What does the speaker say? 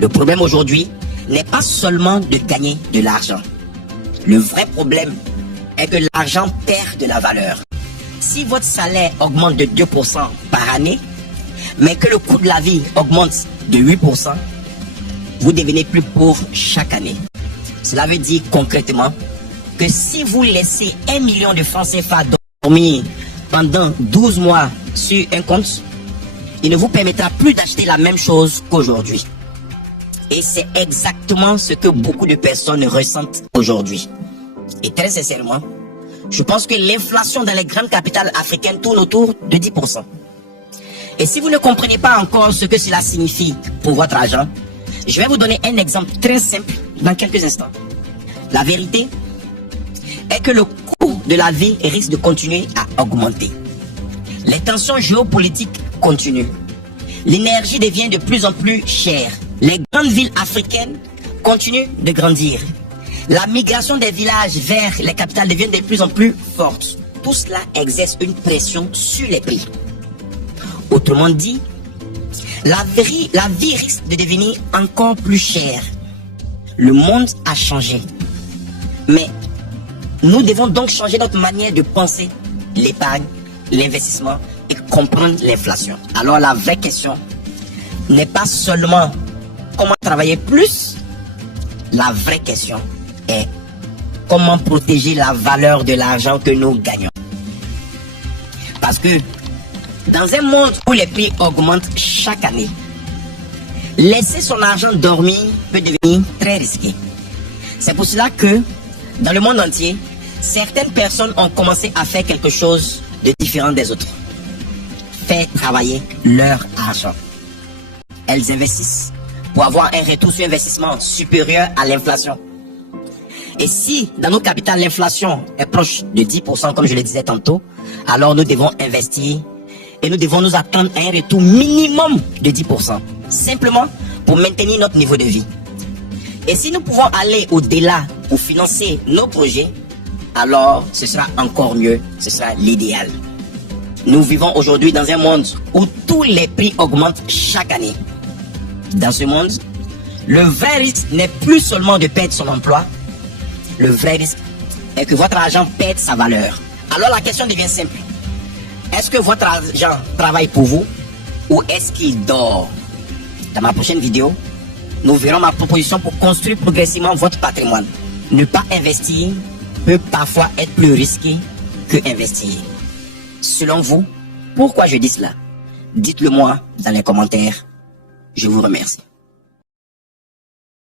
Le problème aujourd'hui n'est pas seulement de gagner de l'argent. Le vrai problème est que l'argent perd de la valeur. Si votre salaire augmente de 2% par année, mais que le coût de la vie augmente de 8%, vous devenez plus pauvre chaque année. Cela veut dire concrètement que si vous laissez 1 million de francs CFA dormir pendant 12 mois sur un compte, il ne vous permettra plus d'acheter la même chose qu'aujourd'hui. Et c'est exactement ce que beaucoup de personnes ressentent aujourd'hui. Et très sincèrement, je pense que l'inflation dans les grandes capitales africaines tourne autour de 10%. Et si vous ne comprenez pas encore ce que cela signifie pour votre argent, je vais vous donner un exemple très simple dans quelques instants. La vérité est que le coût de la vie risque de continuer à augmenter. Les tensions géopolitiques continuent. L'énergie devient de plus en plus chère. Les grandes villes africaines continuent de grandir. La migration des villages vers les capitales devient de plus en plus forte. Tout cela exerce une pression sur les prix. Autrement dit, la vie risque de devenir encore plus chère. Le monde a changé. Mais nous devons donc changer notre manière de penser l'épargne, l'investissement et comprendre l'inflation. Alors la vraie question n'est pas seulement comment travailler plus. La vraie question est comment protéger la valeur de l'argent que nous gagnons. Parce que dans un monde où les prix augmentent chaque année, laisser son argent dormir peut devenir très risqué. C'est pour cela que dans le monde entier, certaines personnes ont commencé à faire quelque chose de différent des autres. Faire travailler leur argent. Elles investissent pour avoir un retour sur investissement supérieur à l'inflation. Et si dans nos capitales l'inflation est proche de 10% comme je le disais tantôt, alors nous devons investir et nous devons nous attendre à un retour minimum de 10%. Simplement pour maintenir notre niveau de vie. Et si nous pouvons aller au-delà pour financer nos projets, alors ce sera encore mieux, ce sera l'idéal. Nous vivons aujourd'hui dans un monde où tous les prix augmentent chaque année. Dans ce monde, le vrai risque n'est plus seulement de perdre son emploi. Le vrai risque est que votre argent perde sa valeur. Alors la question devient simple. Est-ce que votre argent travaille pour vous ou est-ce qu'il dort? Dans ma prochaine vidéo, nous verrons ma proposition pour construire progressivement votre patrimoine. Ne pas investir peut parfois être plus risqué que investir. Selon vous, pourquoi je dis cela? Dites-le moi dans les commentaires. Je vous remercie.